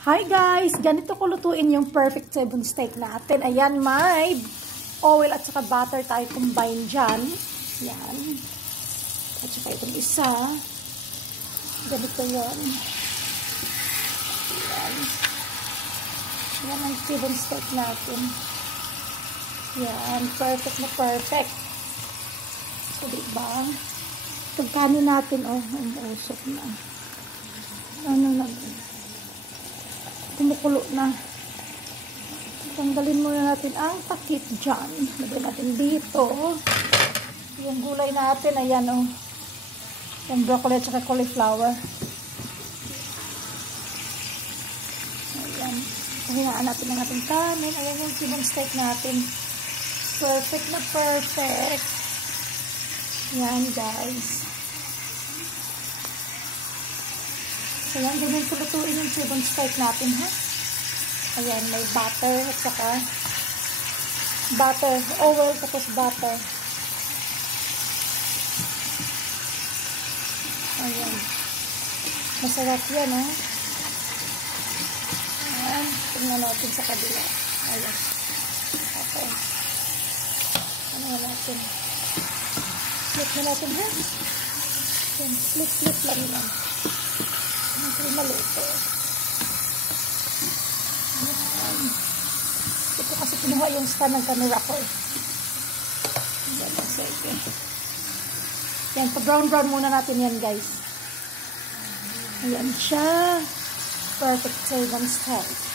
Hi guys! Ganito ko lutuin yung perfect T-bone steak natin. Ayan, may oil at saka butter tayo combine dyan. Ayan. At saka itong isa. Ganito yun. Ayan. Ayan ang T-bone steak natin. Ayan. Perfect na perfect. So, diba? Itong kanin natin, oh, umuusok na. Kumukulo na. Tanggalin muna natin ang takip dyan. Lagyan natin dito. Yung gulay natin, ayan o. Yung broccoli at saka cauliflower. Ayan. Pahinaan natin ang ating kanin. Ayan yung T-bone steak natin. Perfect na perfect. Ayan guys. So, yan, ganyan ko lutuin yung T-bone steak natin, ha? Ayan, may butter at saka butter, oil, tapos butter. Ayan. Masarap yan, ha? Ayan, tingnan natin sa kabila. Ayan. Okay. Ano natin? Flip na natin, ha? Ayan, flip lang yan. Hindi maluto. Ito ko kasi kinuha yung stand ng camera ko. Yan, sige. Yan, pa-brown muna natin yan, guys. Ayan siya. Perfect T-bone steak.